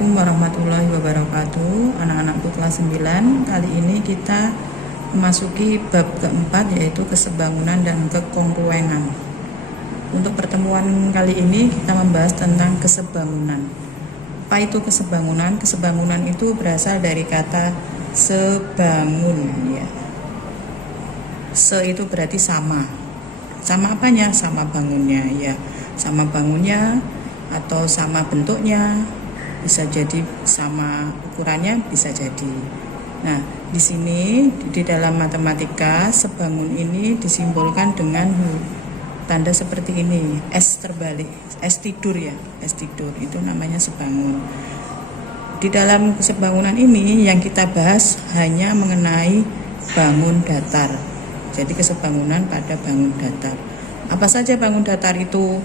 Assalamualaikum warahmatullahi wabarakatuh. Anak-anakku kelas 9, kali ini kita memasuki bab keempat, yaitu kesebangunan dan kekongruengan. Untuk pertemuan kali ini kita membahas tentang kesebangunan. Apa itu kesebangunan? Kesebangunan itu berasal dari kata sebangun, ya. Se itu berarti sama. Sama apanya? Sama bangunnya, ya. Sama bangunnya atau sama bentuknya, bisa jadi sama ukurannya, bisa jadi. Nah, di sini di dalam matematika sebangun ini disimbolkan dengan tanda seperti ini, S terbalik, S tidur, ya, S tidur itu namanya sebangun. Di dalam kesebangunan ini yang kita bahas hanya mengenai bangun datar. Jadi kesebangunan pada bangun datar. Apa saja bangun datar itu?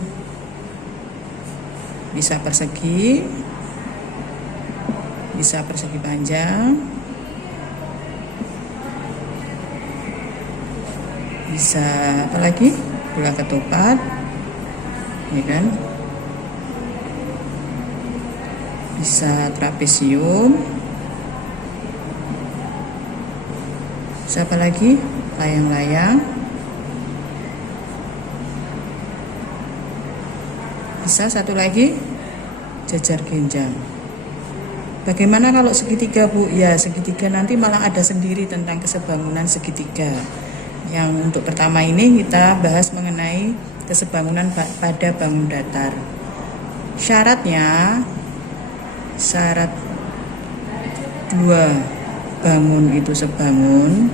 Bisa persegi, bisa persegi panjang, bisa apa lagi? Bola ketupat, ya kan? Bisa trapesium, bisa apa lagi? Layang-layang, bisa satu lagi jajar genjang. Bagaimana kalau segitiga, Bu? Ya, segitiga nanti malah ada sendiri tentang kesebangunan segitiga. Yang untuk pertama ini kita bahas mengenai kesebangunan pada bangun datar. Syaratnya, syarat dua bangun itu sebangun.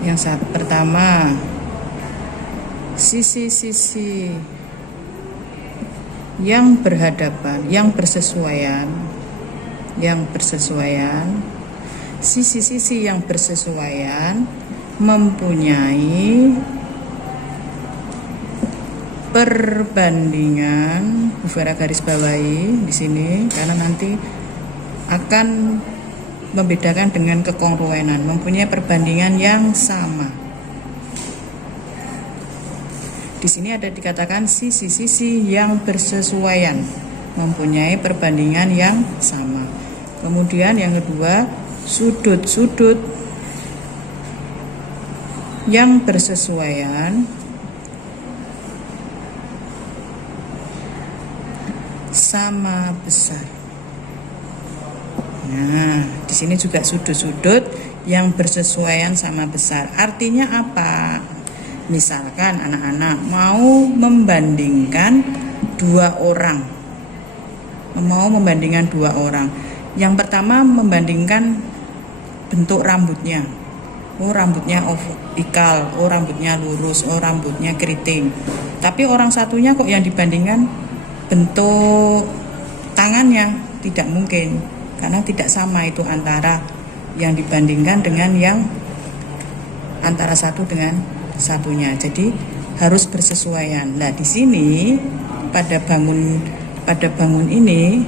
Yang pertama, sisi-sisi yang berhadapan, yang bersesuaian, sisi-sisi yang bersesuaian mempunyai perbandingan, Bu Vera garis bawahi di sini karena nanti akan membedakan dengan kekongruenan, mempunyai perbandingan yang sama. Di sini ada dikatakan sisi-sisi yang bersesuaian, mempunyai perbandingan yang sama. Kemudian yang kedua, sudut-sudut yang bersesuaian sama besar. Nah, di sini juga sudut-sudut yang bersesuaian sama besar. Artinya apa? Misalkan anak-anak mau membandingkan dua orang. Yang pertama membandingkan bentuk rambutnya. Oh, rambutnya ikal, oh rambutnya lurus, oh rambutnya keriting. Tapi orang satunya kok yang dibandingkan bentuk tangannya, tidak mungkin. Karena tidak sama itu antara yang dibandingkan dengan yang antara satu dengan satunya. Jadi harus bersesuaian. Nah, di sini pada bangun ini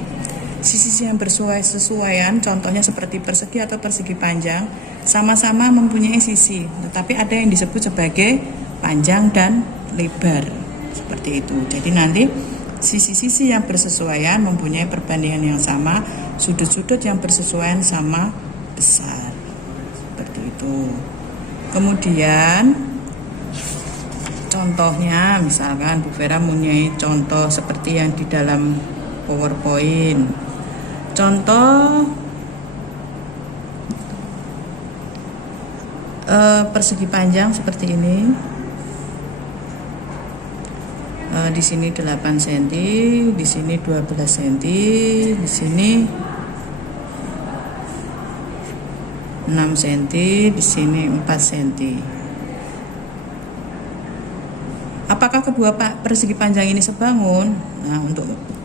sisi yang bersesuaian, contohnya seperti persegi atau persegi panjang, sama-sama mempunyai sisi, tetapi ada yang disebut sebagai panjang dan lebar, seperti itu. Jadi nanti sisi-sisi yang bersesuaian mempunyai perbandingan yang sama, sudut-sudut yang bersesuaian sama besar, seperti itu. Kemudian contohnya, misalkan Bu Vera mempunyai contoh seperti yang di dalam PowerPoint. Contoh persegi panjang seperti ini. Di sini 8 cm, di sini 12 cm, di sini 6 cm, di sini 4 cm. Apakah kedua persegi panjang ini sebangun? Nah,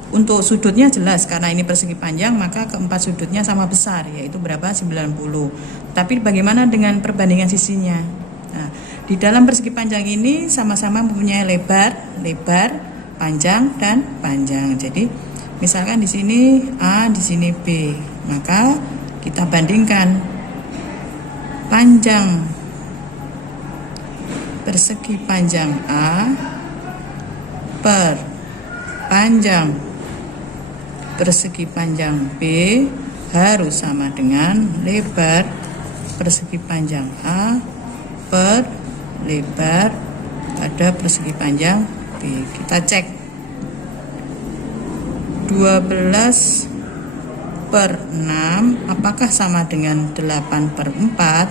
untuk sudutnya jelas, karena ini persegi panjang maka keempat sudutnya sama besar, yaitu berapa? 90. Tapi bagaimana dengan perbandingan sisinya? Nah, di dalam persegi panjang ini sama-sama mempunyai lebar, panjang dan panjang. Jadi misalkan di sini A, di sini B, maka kita bandingkan panjang persegi panjang A per panjang persegi panjang B harus sama dengan lebar persegi panjang A per lebar pada persegi panjang B. Kita cek 12 per 6 apakah sama dengan 8 per 4?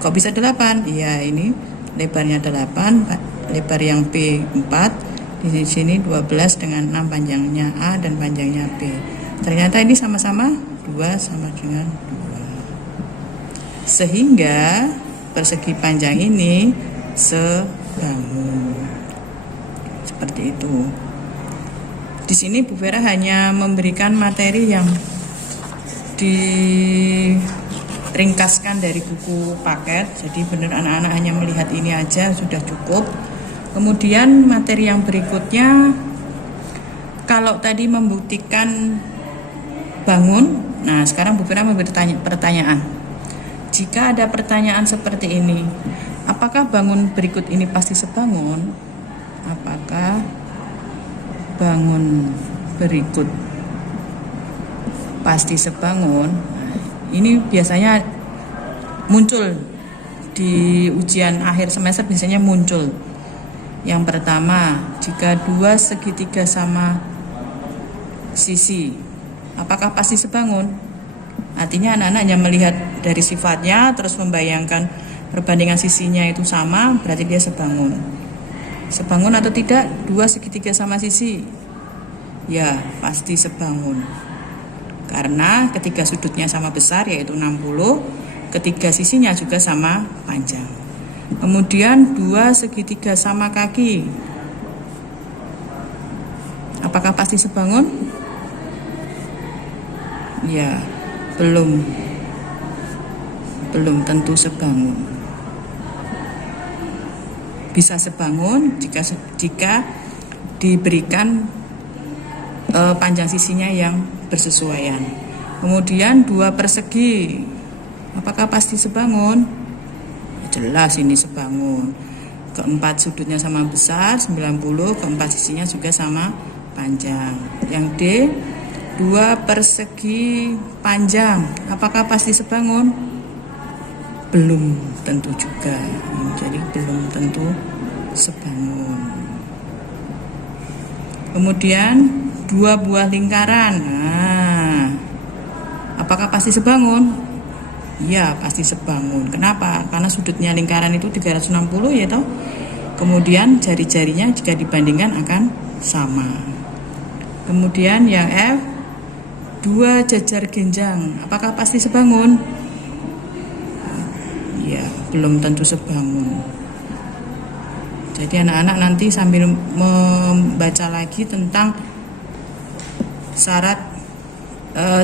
Kok bisa 8? Iya, ini lebarnya 8, lebar yang B 4. Di sini 12 dengan 6 panjangnya A dan panjangnya B. Ternyata ini sama-sama 2 sama dengan 2. Sehingga persegi panjang ini sebangun. Seperti itu. Di sini Bu Vera hanya memberikan materi yang diringkaskan dari buku paket. Jadi benar anak-anak hanya melihat ini aja sudah cukup. Kemudian materi yang berikutnya, kalau tadi membuktikan bangun, nah sekarang Bu Vera memberi pertanyaan. Jika ada pertanyaan seperti ini, apakah bangun berikut ini pasti sebangun? Apakah bangun berikut pasti sebangun? Ini biasanya muncul di ujian akhir semester, biasanya muncul. Yang pertama, jika dua segitiga sama sisi, apakah pasti sebangun? Artinya anak-anak hanya melihat dari sifatnya, terus membayangkan perbandingan sisinya itu sama, berarti dia sebangun. Sebangun atau tidak? Dua segitiga sama sisi? Ya, pasti sebangun. Karena ketiga sudutnya sama besar, yaitu 60, ketiga sisinya juga sama panjang. Kemudian dua segitiga sama kaki. Apakah pasti sebangun? Ya, belum tentu sebangun. Bisa sebangun jika diberikan panjang sisinya yang bersesuaian. Kemudian dua persegi, apakah pasti sebangun? Ya, jelas ini sebangun. Keempat sudutnya sama besar 90, keempat sisinya juga sama panjang. Yang D, dua persegi panjang, apakah pasti sebangun? Belum tentu juga. Jadi belum tentu sebangun. Kemudian dua buah lingkaran. Nah, apakah pasti sebangun? Iya, pasti sebangun. Kenapa? Karena sudutnya lingkaran itu 360 ya toh. Kemudian jari-jarinya jika dibandingkan akan sama. Kemudian yang F, dua jajar genjang. Apakah pasti sebangun? Ya, belum tentu sebangun. Jadi anak-anak nanti sambil membaca lagi tentang syarat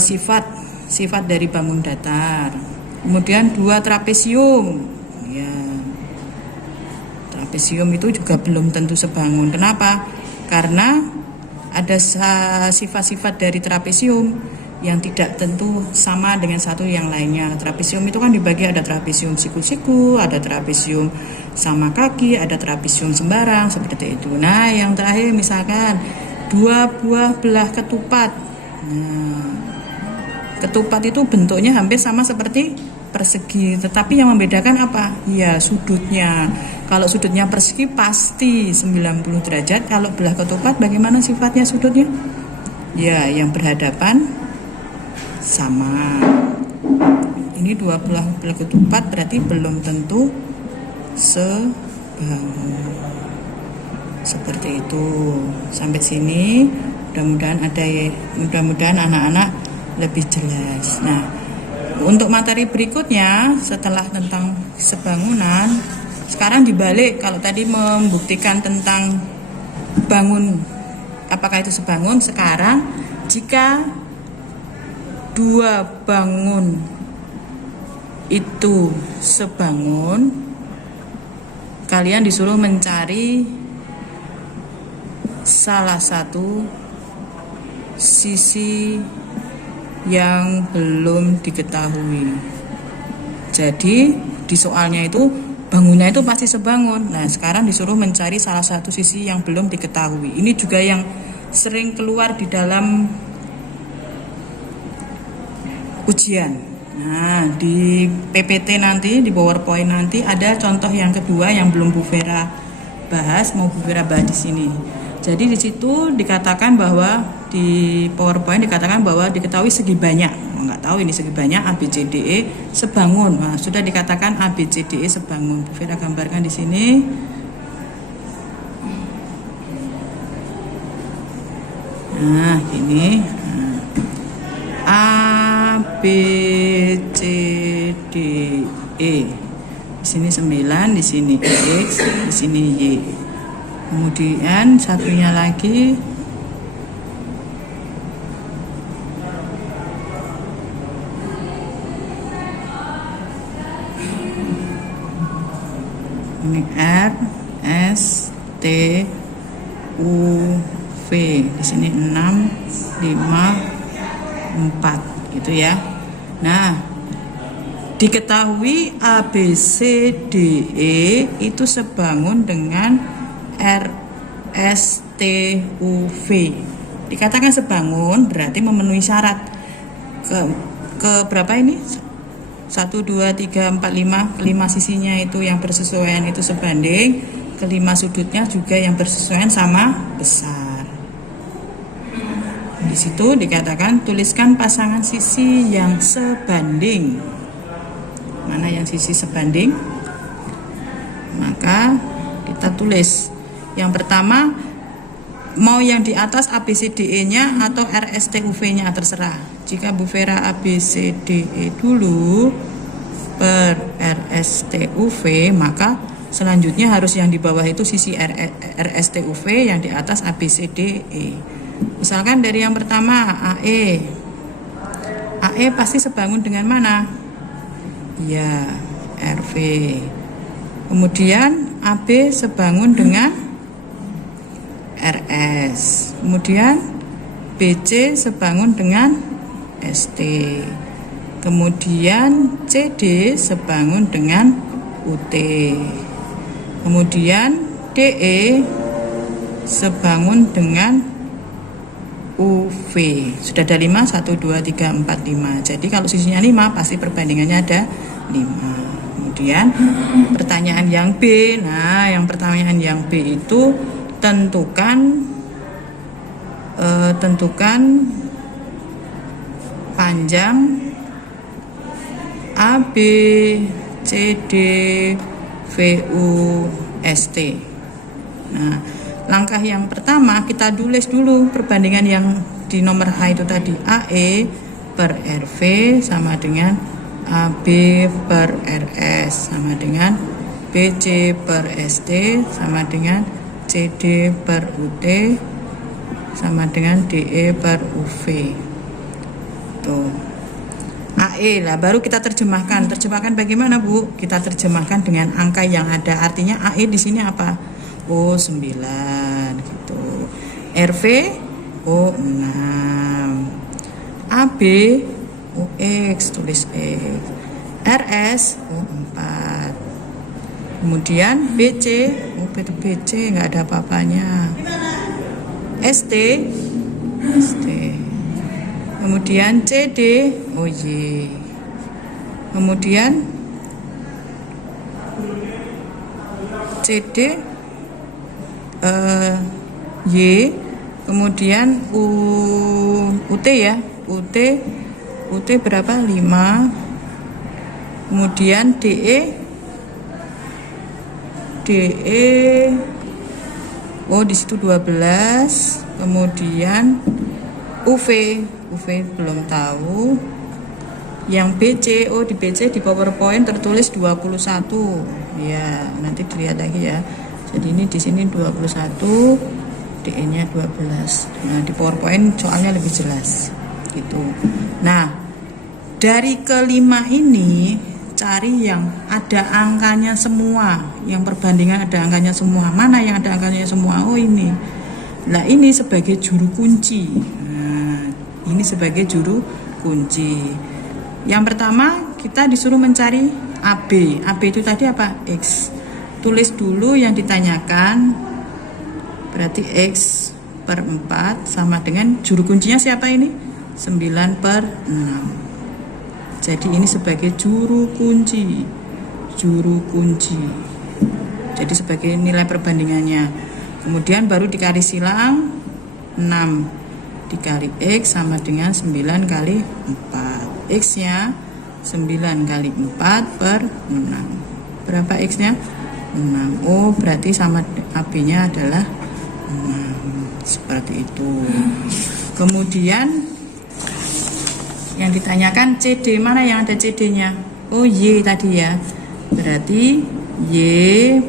sifat dari bangun datar. Kemudian dua trapesium. Ya, trapesium itu juga belum tentu sebangun. Kenapa? Karena ada sifat-sifat dari trapesium yang tidak tentu sama dengan satu yang lainnya. Trapesium itu kan dibagi, ada trapesium siku-siku, ada trapesium sama kaki, ada trapesium sembarang, seperti itu. Nah, yang terakhir misalkan dua buah belah ketupat. Nah, ketupat itu bentuknya hampir sama seperti persegi, tetapi yang membedakan apa? Ya, sudutnya. Kalau sudutnya persegi pasti 90 derajat. Kalau belah ketupat bagaimana sifatnya sudutnya? Ya, yang berhadapan sama. Ini dua belah ketupat berarti belum tentu sebangun. Seperti itu. Sampai sini mudah-mudahan anak-anak lebih jelas. Nah, untuk materi berikutnya setelah tentang sebangunan, sekarang dibalik. Kalau tadi membuktikan tentang bangun, apakah itu sebangun? Sekarang jika dua bangun itu sebangun, kalian disuruh mencari salah satu sisi yang belum diketahui. Jadi di soalnya itu bangunnya itu pasti sebangun. Nah, sekarang disuruh mencari salah satu sisi yang belum diketahui. Ini juga yang sering keluar di dalam ujian. Nah, di PPT nanti, di PowerPoint nanti ada contoh yang kedua yang belum Bu Vera bahas, mau Bu Vera bahas di sini. Jadi di situ dikatakan bahwa di PowerPoint dikatakan bahwa diketahui segi banyak. Nggak tahu ini segi banyak ABCDE sebangun. Nah, sudah dikatakan ABCDE sebangun. Bu Vera gambarkan di sini. Nah, ini ABCDE. Di sini 9, di sini X, di sini Y. Kemudian satunya lagi ini R S T U V, di sini 6 5 4 gitu ya. Nah, diketahui ABCDE itu sebangun dengan RSTUV. Dikatakan sebangun berarti memenuhi syarat. Ke berapa ini? 1 2 3 4 5, kelima sisinya itu yang bersesuaian itu sebanding, kelima sudutnya juga yang bersesuaian sama besar. Di situ dikatakan tuliskan pasangan sisi yang sebanding. Mana yang sisi sebanding? Maka kita tulis. Yang pertama, mau yang di atas ABCDE-nya atau RSTUV-nya terserah. Jika Bu Vera ABCDE dulu per RSTUV, maka selanjutnya harus yang di bawah itu sisi RSTUV, yang di atas ABCDE. Misalkan dari yang pertama AE. AE pasti sebangun dengan mana? Ya, RV. Kemudian AB sebangun dengan RS. Kemudian BC sebangun dengan ST. Kemudian CD sebangun dengan UT. Kemudian DE sebangun dengan UV. Sudah ada 5, 1, 2, 3, 4, 5. Jadi kalau sisinya 5 pasti perbandingannya ada 5. Kemudian pertanyaan yang B. Nah, yang pertanyaan yang B itu tentukan panjang AB CD VU ST. Nah, langkah yang pertama kita tulis dulu perbandingan yang di nomor A itu tadi. AE per RV sama dengan AB per RS sama dengan BC per ST sama dengan CD per UT sama dengan DE per UV. Tuh. AE lah baru kita terjemahkan. Terjemahkan bagaimana, Bu? Kita terjemahkan dengan angka yang ada. Artinya AE di sini apa? Oh, 9 gitu. RV oh 6. AB oh X, tulis X. RS oh 4. Kemudian BC oh BC nggak ada apa-apanya. ST kemudian CD oh Y. Kemudian CD Y. Kemudian UT ya, UT berapa? 5. Kemudian DE oh di situ 12. Kemudian UV belum tahu. Yang BC oh di BC di PowerPoint tertulis 21. Ya, nanti dilihat lagi ya. Jadi ini di sini 21, DE-nya 12. Nah, di PowerPoint soalnya lebih jelas gitu. Nah, dari kelima ini cari yang ada angkanya semua, yang perbandingan ada angkanya semua. Mana yang ada angkanya semua? Oh ini. Nah, ini sebagai juru kunci. Nah, ini sebagai juru kunci. Yang pertama kita disuruh mencari AB. AB itu tadi apa? X. Tulis dulu yang ditanyakan. Berarti X per 4 sama dengan juru kuncinya siapa ini? 9 per 6. Jadi ini sebagai juru kunci. Juru kunci. Jadi sebagai nilai perbandingannya. Kemudian baru dikali silang 6 dikali X sama dengan 9 kali 4. X nya 9 kali 4 per 6. Berapa X nya? 6. Oh berarti sama AB nya adalah 6. Seperti itu. Kemudian yang ditanyakan CD, mana yang ada CD nya? Oh Y tadi ya. Berarti Y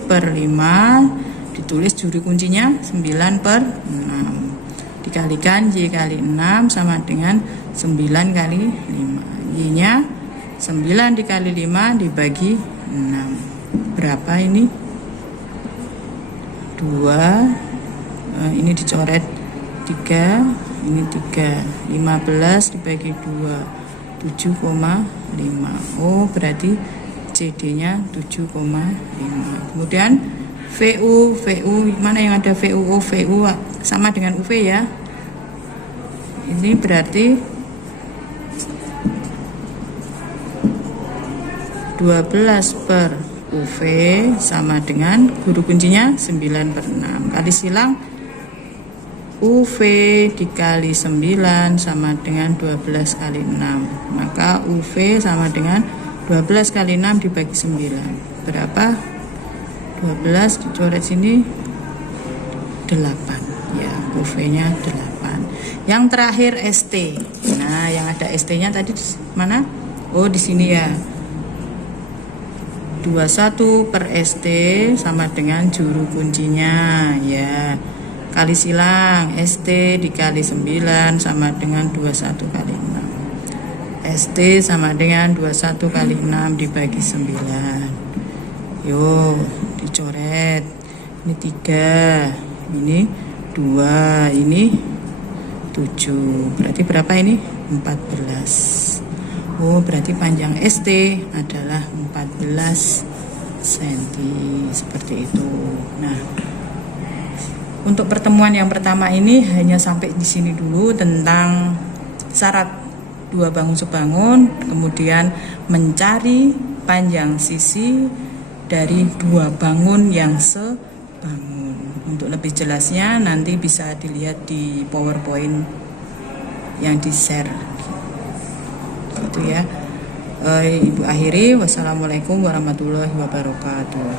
per 5 ditulis juru kuncinya 9 per 6 dikalikan Y kali 6 sama dengan 9 kali 5. Y nya 9 dikali 5 dibagi 6. Berapa ini? 2. Ini dicoret 3. Ini 3. 15 dibagi 2. 7,5. Oh berarti CD nya 7,5. Kemudian VU mana yang ada VU? VU sama dengan UV ya. Ini berarti 12 per UV sama dengan guru kuncinya 9 per 6. Kali silang UV dikali 9 sama dengan 12 kali 6. Maka UV sama dengan 12 kali 6 dibagi 9. Berapa? 12 dicoret sini 8 ya, UV nya 8. Yang terakhir ST. Nah yang ada ST nya tadi mana? Oh di sini ya, 21 per ST sama dengan juru kuncinya ya. Kali silang ST dikali 9 sama dengan 21 kali 6. ST sama dengan 21 kali 6 dibagi 9. Yo dicoret. Ini 3, ini 2, ini 7. Berarti berapa ini? 14. Oh berarti panjang ST adalah 14 cm. Seperti itu. Nah untuk pertemuan yang pertama ini hanya sampai di sini dulu tentang syarat dua bangun sebangun, kemudian mencari panjang sisi dari dua bangun yang sebangun. Untuk lebih jelasnya nanti bisa dilihat di PowerPoint yang di-share. Gitu ya. Ibu akhiri, wassalamualaikum warahmatullahi wabarakatuh.